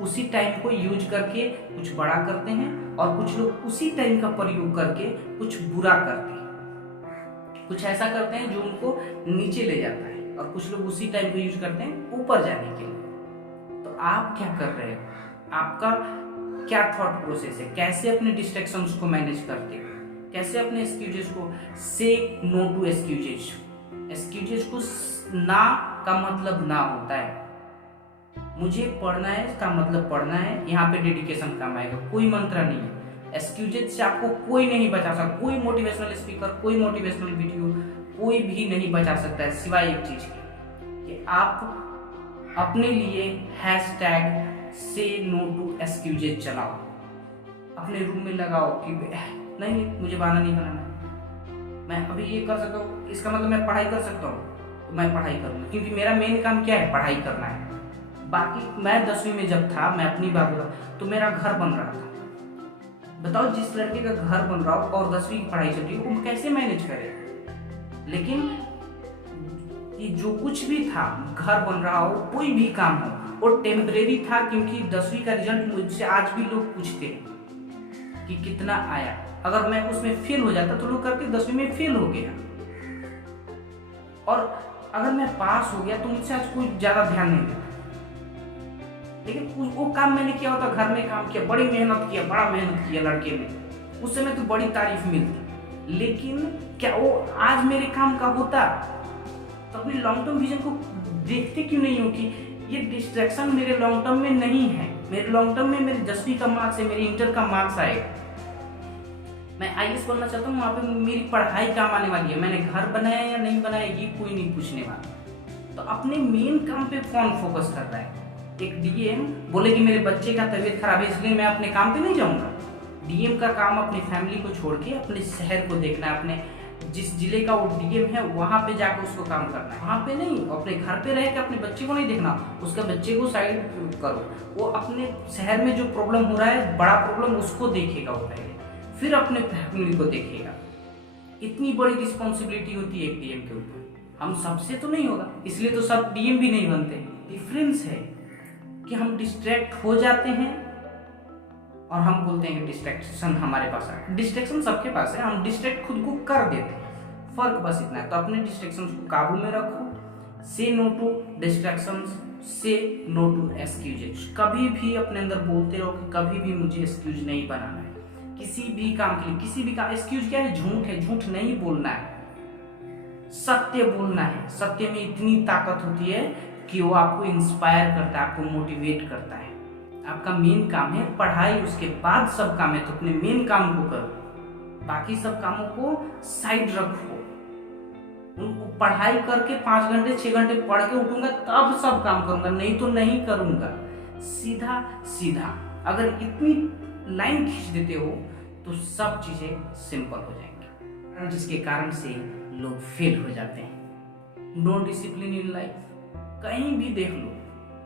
उसी टाइम को यूज करके कुछ बड़ा करते हैं और कुछ लोग उसी टाइम का प्रयोग करके कुछ बुरा करते हैं, कुछ ऐसा करते हैं जो उनको नीचे ले जाता है, और कुछ लोग उसी टाइम को यूज करते हैं ऊपर जाने के लिए। तो आप क्या कर रहे हो, आपका क्या थॉट प्रोसेस है, कैसे अपने डिस्ट्रैक्शंस को मैनेज करते हो, कैसे अपने एक्सक्यूजेस को से नो टू एक्सक्यूजेस। एक्सक्यूजेस को ना का मतलब ना होता है, मुझे पढ़ना है इसका मतलब पढ़ना है, यहाँ पे डेडिकेशन काम आएगा, कोई मंत्र नहीं है। एक्सक्यूजेस से आपको कोई नहीं बचा सकता, कोई मोटिवेशनल स्पीकर, कोई मोटिवेशनल वीडियो, कोई भी नहीं बचा सकता है, सिवाय एक चीज के कि आप अपने लिए हैशटैग से नो टू एक्सक्यूजेस चलाओ, अपने रूम में लगाओ कि नहीं मुझे बहाना नहीं बनाना है, मैं अभी ये कर सकता हूँ, इसका मतलब मैं पढ़ाई कर सकता हूँ तो मैं पढ़ाई करूँगा, क्योंकि मेरा मेन काम क्या है, पढ़ाई करना है। बाकी मैं 10वीं में जब था, मैं अपनी बात बता, तो मेरा घर बन रहा था। बताओ जिस लड़के का घर बन रहा हो और 10वीं की पढ़ाई चल रही हो, वो कैसे मैनेज करे। लेकिन ये जो कुछ भी था, घर बन रहा हो, कोई भी काम हो, वो टेम्परेरी था, क्योंकि 10वीं का रिजल्ट मुझसे आज भी लोग पूछते हैं कि कितना आया। अगर मैं उसमें फेल हो जाता तो लोग करते 10वीं में फेल हो गया, और अगर मैं पास हो गया तो मुझसे आज कोई ज्यादा ध्यान नहीं देता। लेकिन वो काम मैंने किया होता, घर में काम किया, बड़ी मेहनत किया, बड़ा मेहनत किया लड़के में, उस समय तो बड़ी तारीफ मिलती। लेकिन क्या वो आज मेरे काम का होता? तो अपनी लॉन्ग टर्म विजन को देखते क्यों नहीं हो कि ये डिस्ट्रैक्शन मेरे लॉन्ग टर्म में नहीं है। मेरे लॉन्ग टर्म में मेरे 10वीं का मार्क्स है, मेरे इंटर का मार्क्स आएगा, मैं आईएएस बनना चाहता हूँ, वहाँ पे मेरी पढ़ाई काम आने वाली है। मैंने घर बनाया या नहीं बनाया ये कोई नहीं पूछने वाला। तो अपने मेन काम पे कौन फोकस कर रहा है? एक डीएम बोले कि मेरे बच्चे का तबीयत खराब है इसलिए मैं अपने काम पे नहीं जाऊंगा। डीएम का काम अपनी फैमिली को छोड़ के अपने शहर को देखना है, अपने जिस जिले का वो डीएम है वहाँ पे जाकर उसको काम करना है, वहाँ पे नहीं। अपने घर पे रह के अपने बच्चे को नहीं देखना, उसका बच्चे को साइड करो। वो अपने शहर में जो प्रॉब्लम हो रहा है, बड़ा प्रॉब्लम, उसको देखेगा वो पहले, फिर अपने फैमिली को देखेगा। इतनी बड़ी रिस्पॉन्सिबिलिटी होती है एक डीएम के ऊपर। हम सबसे तो नहीं होगा, इसलिए तो सब डीएम भी नहीं बनते। डिफरेंस है कि हम डिस्ट्रैक्ट हो जाते हैं और हम बोलते हैं कि डिस्ट्रैक्शन हमारे पास है। डिस्ट्रैक्शन सबके पास है, हम डिस्ट्रैक्ट खुद को कर देते हैं, फर्क बस इतना है। तो अपने डिस्ट्रैक्शन को काबू में रखो। से नो टू डिस्ट्रैक्शन, से नो टू एक्सक्यूजेज। कभी भी अपने अंदर बोलते रहो कि कभी भी मुझे एक्सक्यूज नहीं बनाना है किसी भी काम के लिए। किसी भी काम, एक्सक्यूज क्या है? झूठ है। झूठ नहीं बोलना है, सत्य बोलना है। सत्य में इतनी ताकत होती है कि वो आपको इंस्पायर करता है, आपको मोटिवेट करता है। आपका मेन काम है पढ़ाई, उसके बाद सब काम है, तो अपने मेन काम को करो, बाकी सब कामों को साइड रखो। उनको पढ़ाई करके 5 घंटे 6 घंटे पढ़ के उठूंगा तब सब काम करूंगा, नहीं तो नहीं करूंगा। सीधा सीधा अगर इतनी लाइन खींच देते हो तो सब चीजें सिंपल हो जाएंगी, जिसके कारण से लोग फेल हो जाते हैं। नो डिसिप्लिन इन लाइफ, कहीं भी देख लो,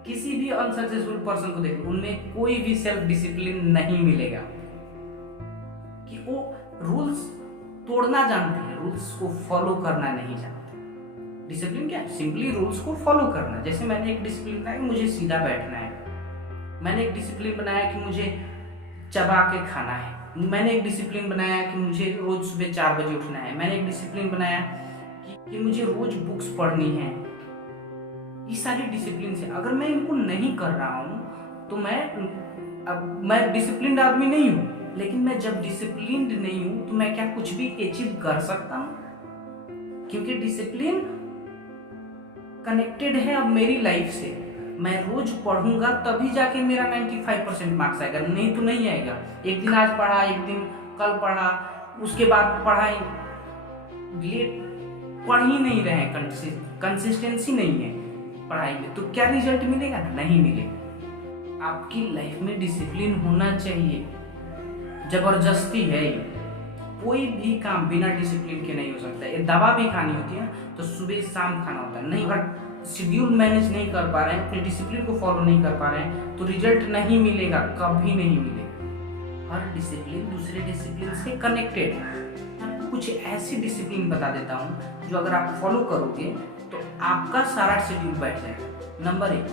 किसी भी अनसक्सेसफुल पर्सन को देख लो, उनमें कोई भी सेल्फ डिसिप्लिन नहीं मिलेगा कि वो रूल्स तोड़ना जानते हैं, रूल्स को फॉलो करना नहीं जानते। डिसिप्लिन क्या है? सिंपली रूल्स को फॉलो करना। जैसे मैंने एक डिसिप्लिन बनाया कि मुझे सीधा बैठना है, मैंने एक डिसिप्लिन बनाया कि मुझे चबा के खाना है, मैंने एक डिसिप्लिन बनाया कि मुझे रोज सुबह 4 बजे उठना है, मैंने एक डिसिप्लिन बनाया कि मुझे रोज बुक्स पढ़नी है। ये सारी डिसिप्लिन से अगर मैं इनको नहीं कर रहा हूँ तो मैं डिसिप्लिन्ड आदमी नहीं हूँ। लेकिन मैं जब डिसिप्लिन्ड नहीं हूँ तो मैं क्या कुछ भी अचीव कर सकता हूँ? क्योंकि डिसिप्लिन कनेक्टेड है अब मेरी लाइफ से। मैं रोज पढ़ूंगा तभी जाके मेरा 95% मार्क्स आएगा, नहीं तो नहीं आएगा। एक दिन आज पढ़ा, एक दिन कल पढ़ा, उसके बाद पढ़ाई लेट पढ़ ही नहीं रहे, कंसिस्टेंसी नहीं है पढ़ाई में, तो क्या रिजल्ट मिलेगा? नहीं मिलेगा। आपकी लाइफ में डिसिप्लिन होना चाहिए, जबरदस्ती है ये। कोई भी काम बिना डिसिप्लिन के नहीं हो सकता। ये दवा भी खानी होती है तो सुबह शाम खाना होता है, नहीं अगर शेड्यूल मैनेज नहीं कर पा रहे हैं, अपने डिसिप्लिन को फॉलो नहीं कर पा रहे हैं तो रिजल्ट नहीं मिलेगा, कभी नहीं मिलेगा। हर डिसिप्लिन दूसरे डिसिप्लिन से कनेक्टेड है। आपको कुछ ऐसी डिसिप्लिन बता देता हूँ जो अगर आप फॉलो करोगे तो आपका सारा शेड्यूल बैठ जाएगा। नंबर 1,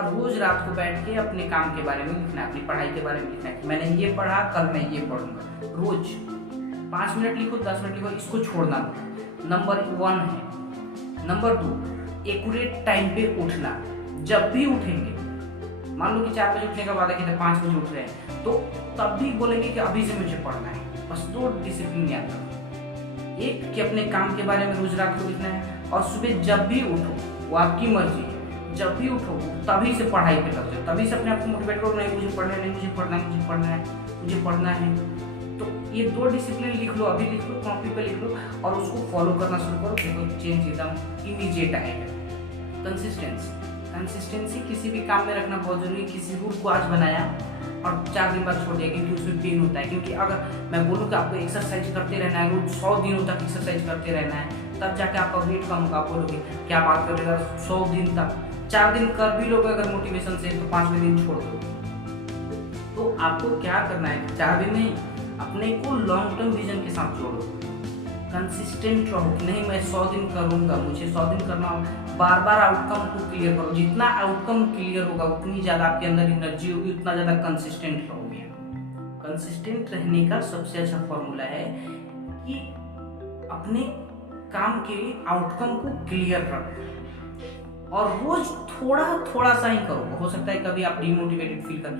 और रोज रात को बैठ के अपने काम के बारे में लिखना है, अपनी पढ़ाई के बारे में लिखना है कि मैंने ये पढ़ा, कल मैं ये पढ़ूंगा। रोज 5 मिनट लिखो, 10 मिनट लिखो, इसको छोड़ना नंबर 1 है। नंबर 2, एक्यूरेट टाइम पे उठना। जब भी उठेंगे, मान लो कि 4 बजे उठने का वादा किया था, 5 बजे उठ रहे हैं, तो तब भी बोलेंगे कि अभी से मुझे पढ़ना है। बस 2 डिसिप्लिन याद रखो। एक कि अपने काम के बारे में रोज रात को लिखना है, और सुबह जब भी उठो, वो आपकी मर्जी है, जब भी उठो तभी से पढ़ाई पे लग जाओ, तभी से अपने आप को मोटिवेट करो, नहीं मुझे पढ़ना है, नहीं मुझे पढ़ना है, मुझे पढ़ना है, मुझे पढ़ना है। तो ये 2 डिसिप्लिन लिख लो, अभी लिख लो, कॉपी पे लिख लो और उसको फॉलो करना शुरू करो। देखो चेंज एकदम इमीडिएट आएगा। कंसिस्टेंसी किसी भी काम में रखना बहुत जरूरी है। किसी रूल को आज बनाया और 4 दिन बाद छोड़ दिया क्योंकि उसमें पेन होता है। क्योंकि अगर मैं बोलूँ कि आपको एक्सरसाइज करते रहना है, रोज 100 दिनों तक एक्सरसाइज करते रहना है, तब जाके आपका वेट कम होगा। आप बोलोगे क्या बात करेगा, 100 दिन तक, 4 दिन कर भी लोगे अगर मोटिवेशन से, तो 5वें दिन छोड़ दो। तो आपको क्या करना है, 4 दिन नहीं, अपने को लॉन्ग टर्म विजन के साथ जोड़ो। कंसिस्टेंट रहो कि नहीं मैं 100 दिन करूंगा, मुझे 100 दिन करना होगा। बार बार आउटकम को क्लियर करो। जितना आउटकम क्लियर होगा उतनी ज़्यादा आपके अंदर एनर्जी होगी, उतना ज़्यादा कंसिस्टेंट रहोगे। कंसिस्टेंट रहने का सबसे अच्छा फॉर्मूला है कि अपने काम के आउटकम को क्लियर रखो और रोज थोड़ा थोड़ा सा ही करो। हो सकता है कभी आप डिमोटिवेटेड फील कर,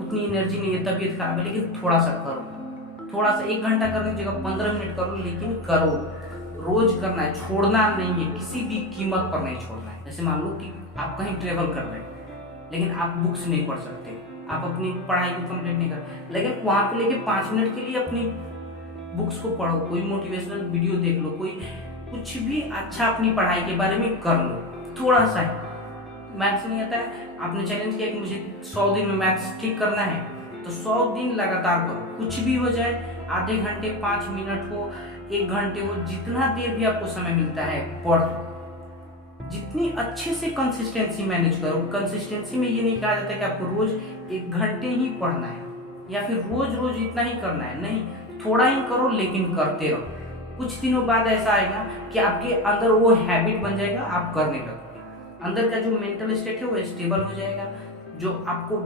उतनी एनर्जी नहीं है, तबीयत खराब है, लेकिन थोड़ा सा करो। थोड़ा सा 1 घंटा करने की जगह 15 मिनट करो, लेकिन करो। रोज करना है, छोड़ना नहीं है, किसी भी कीमत पर नहीं छोड़ना है। जैसे मान लो कि आप कहीं ट्रेवल कर रहे हैं, लेकिन आप बुक्स नहीं पढ़ सकते, आप अपनी पढ़ाई को कंप्लीट नहीं कर, लेकिन वहाँ पे लेके 5 मिनट के लिए अपनी बुक्स को पढ़ो, कोई मोटिवेशनल वीडियो देख लो, कोई कुछ भी अच्छा अपनी पढ़ाई के बारे में कर लो। थोड़ा सा है, मैथ्स नहीं आता है, आपने चैलेंज किया कि मुझे 100 दिन में मैथ्स ठीक करना है, तो 100 दिन लगातार करो। कुछ भी हो जाए, आधे घंटे, 5 मिनट हो, 1 घंटे हो, जितना देर भी आपको समय मिलता है पढ़ो। जितनी अच्छे से कंसिस्टेंसी मैनेज करो। कंसिस्टेंसी में ये नहीं कहा जाता कि आपको रोज 1 घंटे ही पढ़ना है या फिर रोज रोज इतना ही करना है, नहीं, थोड़ा ही करो लेकिन करते रहो। कुछ दिनों बाद ऐसा आएगा कि आपके अंदर वो हैबिट बन जाएगा, आप करने लगोगे। अंदर का जो मेंटल स्टेट है वो स्टेबल हो जाएगा। जो आपको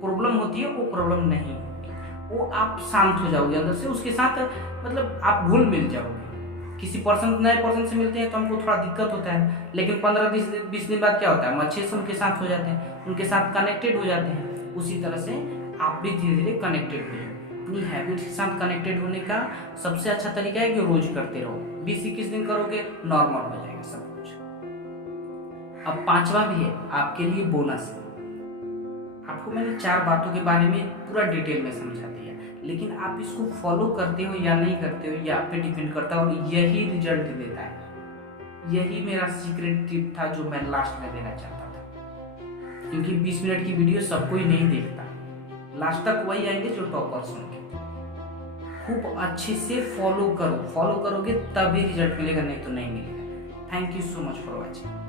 प्रॉब्लम होती है वो प्रॉब्लम नहीं होगी, वो आप शांत हो जाओगे अंदर से। उसके साथ मतलब आप घुल मिल जाओगे। किसी नए पर्सन से मिलते हैं तो हमको थोड़ा दिक्कत होता है, लेकिन 15-20 दिन बाद क्या होता है, हम अच्छे से उनके साथ हो जाते हैं, उनके साथ कनेक्टेड हो जाते हैं। उसी तरह से आप भी धीरे धीरे कनेक्टेड हो जाए। अपनी हैबिट के साथ कनेक्टेड होने का सबसे अच्छा तरीका है कि रोज करते रहो। 20-21 दिन करोगे, नॉर्मल हो जाएगा सब कुछ। अब 5वां भी है आपके लिए बोनस। आपको मैंने 4 बातों के बारे में पूरा डिटेल में समझा दिया, लेकिन आप इसको फॉलो करते हो या नहीं करते हो ये आप पे डिपेंड करता है, और यही रिजल्ट देता है। यही मेरा सीक्रेट टिप था जो मैं लास्ट में देना चाहता था, क्योंकि 20 मिनट की वीडियो सब कोई नहीं देखता। लास्ट तक वही आएंगे जो टॉपर्स होंगे। खूब अच्छे से फॉलो करो, फॉलो करोगे तभी रिजल्ट मिलेगा, नहीं तो नहीं मिलेगा। Thank you so much for watching.